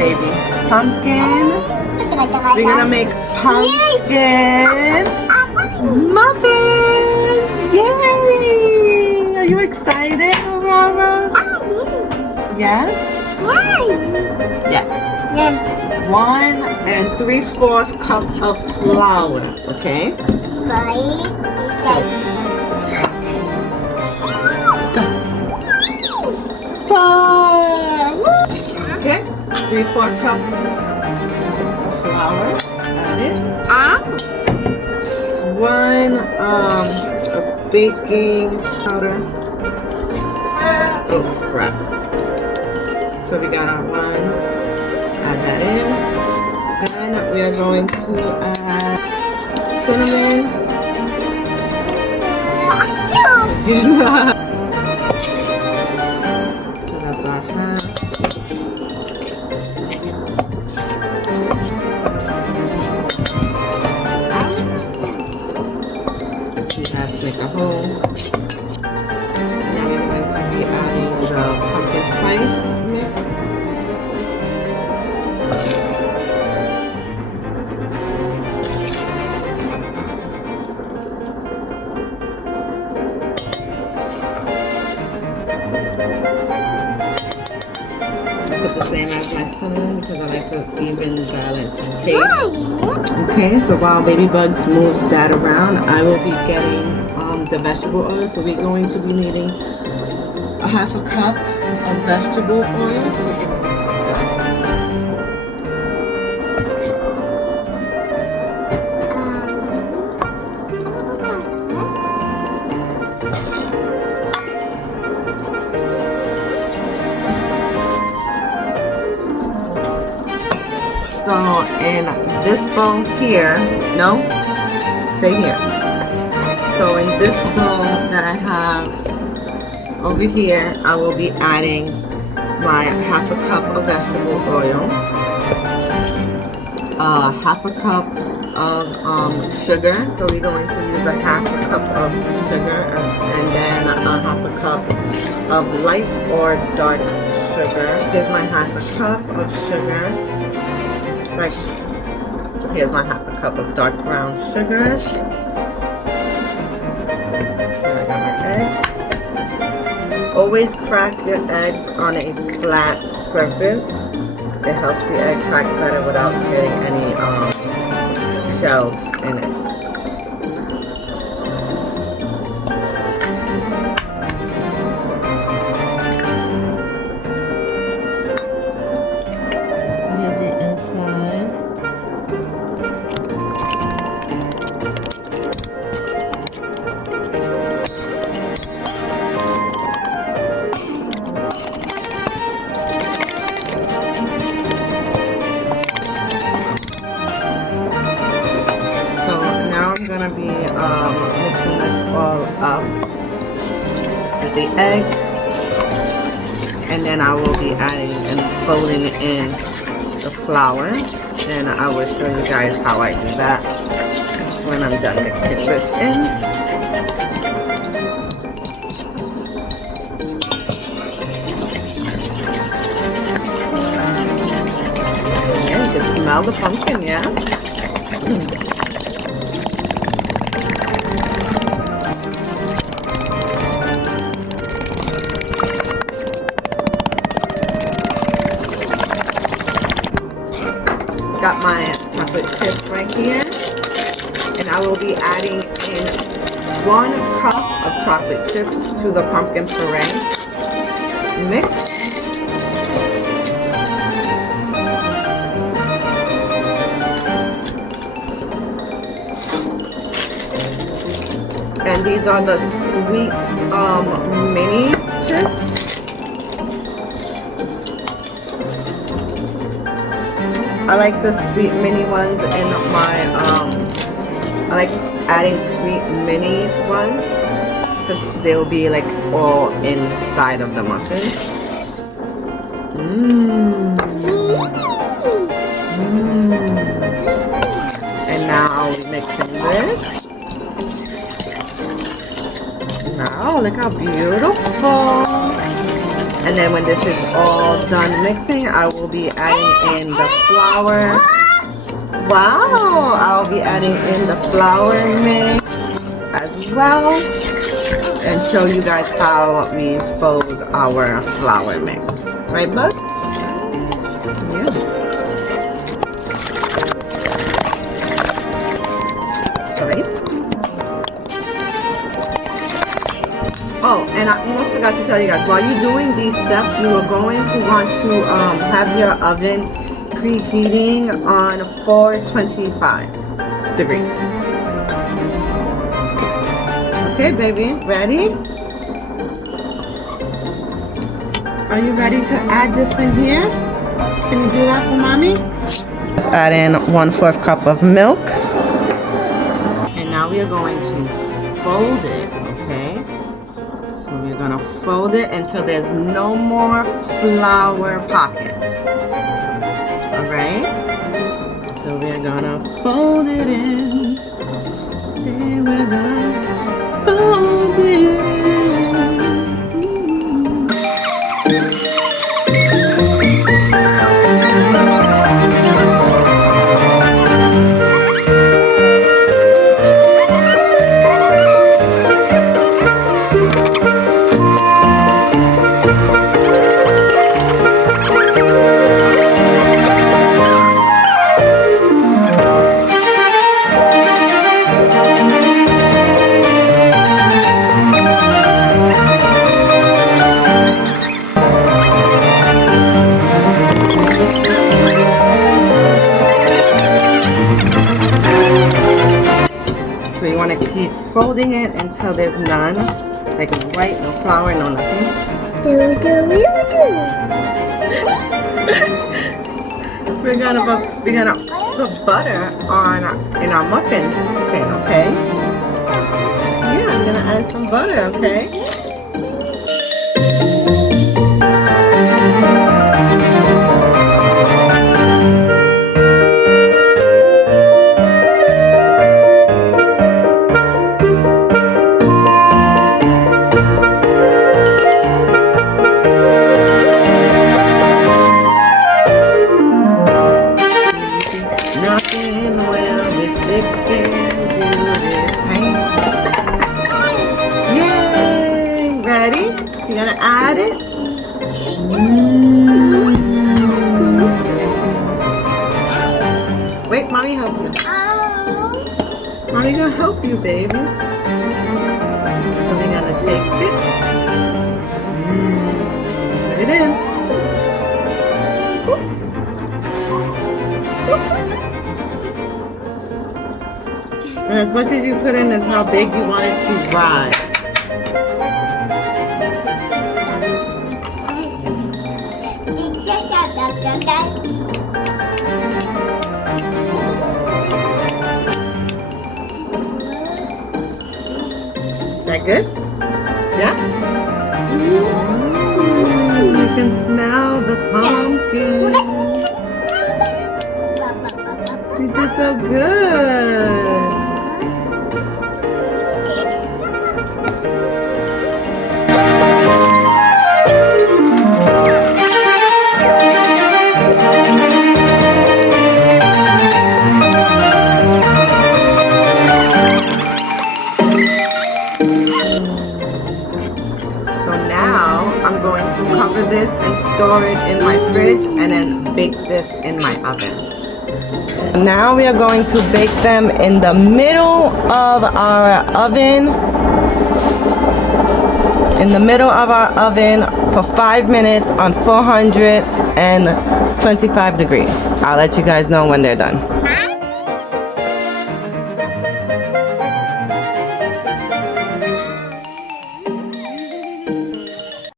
baby. Pumpkin. We're gonna make pumpkin muffins. Yay! Are you excited, Mama? Yes? Yes. 1 3/4 cup of flour. Okay? Okay, 3/4 cup of flour added. 1 of baking powder. Oh crap! So we got our 1. Add that in. Then we are going to add cinnamon. So that's our half. Make a hole. Now we're going to be adding the pumpkin spice mix. I put the same as my cinnamon because I like the even balanced taste. Okay, so while Baby Bugs moves that around, I will be getting the vegetable oil. So we're going to be needing a 1/2 cup of vegetable oil. So in this bowl here, no, stay here. So in this bowl that I have over here, I will be adding my 1/2 cup of vegetable oil, 1/2 cup of sugar. So we're going to use a 1/2 cup of sugar, and then a 1/2 cup of light or dark sugar. Here's my 1/2 cup of sugar. Right. Here's my 1/2 cup of dark brown sugar. Eggs. Always crack your eggs on a flat surface. It helps the egg crack better without getting any shells in it. So here's the inside. Gonna be mixing this all up with the eggs, and then I will be adding and folding in the flour, and I will show you guys how I do that when I'm done mixing this in. Yeah, you can smell the pumpkin, yeah? Got my chocolate chips right here, and I will be adding in 1 cup of chocolate chips to the pumpkin puree mix. And these are the sweet mini chips. I like the sweet mini ones in my, I like adding sweet mini ones because they'll be like all inside of the muffin. And now I'll be mixing this. Wow, look how beautiful. And then when this is all done mixing, I will be adding in the flour. Wow, I'll be adding in the flour mix as well, and show you guys how we fold our flour mix. Right, Bugs? Yeah. Alright. Oh, and I almost forgot to tell you guys, while you're doing these steps, you are going to want to have your oven preheating on 425 degrees. Okay, baby, ready? Are you ready to add this in here? Can you do that for mommy? Let's add in 1/4 cup of milk. And now we are going to fold it, okay? So we're gonna fold it until there's no more flour pockets. Alright? So we're gonna fold it in. Say we're gonna fold it in. So you want to keep folding it until there's none, like white, no flour, no nothing. We're gonna put butter on in our muffin tin, okay? Yeah, I'm gonna add some butter, okay? Nothing will be sticking to this paint. Yay! Ready? You gonna add it? Wait, mommy help you. Mommy gonna help you, baby. So we're gonna take it. Put it in. And as much as you put in is how big you want it to rise. Is that good? Yeah? You can smell the pumpkin. You did so good. So now I'm going to cover this and store it in my fridge and then bake this in my oven. Now we are going to bake them in the middle of our oven. In the middle of our oven for 5 minutes on 425 degrees. I'll let you guys know when they're done.